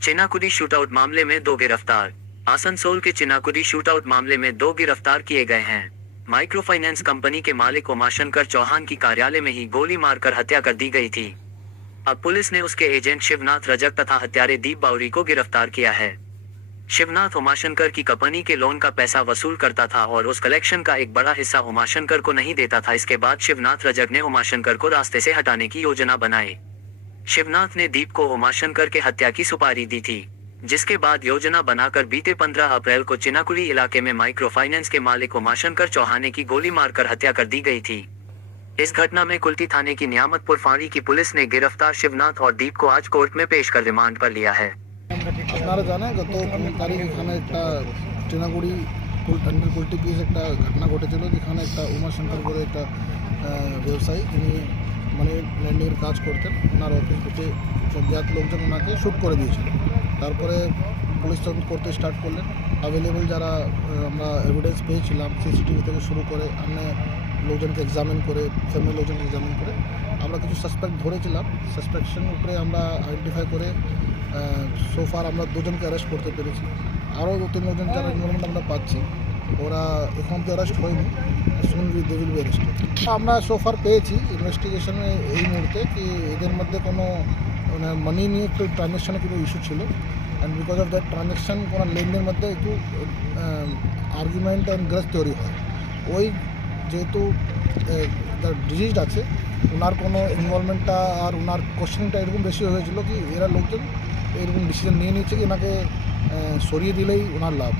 चिनाकुदी shootout मामले में 2 गिरफ्तार। आसनसोल के चिनाकुदी शूटआउट मामले में 2 गिरफ्तार किए गए हैं। माइक्रो फाइनेंस कंपनी के मालिक उमाशंकर चौहान की कार्यालय में ही गोली मारकर हत्या कर दी गई थी। अब पुलिस ने उसके एजेंट शिवनाथ रजक तथा हत्यारे दीप बाउरी को गिरफ्तार किया है। शिवनाथ उमाशंकर की कंपनी के लोन का पैसा वसूल करता था और उस कलेक्शन का एक बड़ा हिस्सा उमाशंकर को नहीं देता था। इसके बाद शिवनाथ रजक ने उमाशंकर को रास्ते से हटाने की योजना बनाई। शिवनाथ ने दीप को उमाशंकर के हत्या की सुपारी दी थी, जिसके बाद योजना बनाकर बीते 15 अप्रैल को चिनाकुदी इलाके में माइक्रो फाइनेंस के मालिक उमाशंकर चौहान की गोली मारकर हत्या कर दी गई थी। इस घटना में कुल्टी थाने की नियामतपुर फाड़ी की पुलिस ने गिरफ्तार शिवनाथ और दीप को आज कोर्ट में पेश कर रिमांड पर लिया है। আপনারা জানেন গত 15 তারিখ এখানে একটা চিনাগুড়ি কুলটি পিস একটা ঘটনা ঘটেছিল, যেখানে একটা উমাশঙ্কর করে একটা ব্যবসায়ী, যিনি মানে ল্যান্ডিংয়ের কাজ করতেন, ওনার অফিস থেকে জ্ঞাত লোকজন ওনাকে শ্যুট করে দিয়েছিল। তারপরে পুলিশ তদন্ত করতে স্টার্ট করলেন। অ্যাভেলেবল যারা আমরা এভিডেন্স পেয়েছিলাম সিসিটিভি থেকে শুরু করে অন্য লোকজনকে এক্সামিন করে, ফ্যামিলি লোকজনকে এক্সামিন করে আমরা কিছু সাসপেক্ট ধরেছিলাম। সাসপেকশন উপরে আমরা আইডেন্টিফাই করে সোফার আমরা 2 জনকে অ্যারেস্ট করতে পেরেছি। আরও 2-3 জন যারা ইনভলভমেন্ট আমরা পাচ্ছি, ওরা এখন তো অ্যারেস্ট হয়নি, সুন দে উইল বি অ্যারেস্টেড। আমরা সোফার পেয়েছি ইনভেস্টিগেশনে এই মুহূর্তে কি এদের মধ্যে কোনো মানি নিয়ে একটু ট্রানজ্যাকশানে কোনো ইস্যু ছিল, and because of that transaction কোনো লেনদেনের মধ্যে একটু আর্গুমেন্ট অ্যান্ড গ্রাস তৈরি হয়। ওই যেহেতু ডিজিজ আছে, ওনার কোনো ইনভলভমেন্টটা আর ওনার কোশ্চেনিংটা এরকম বেশি হয়েছিল কি এরা লোকজন এরকম ডিসিশন নিয়ে নিয়েছে কি ওনাকে সরিয়ে দিলেই ওনার লাভ।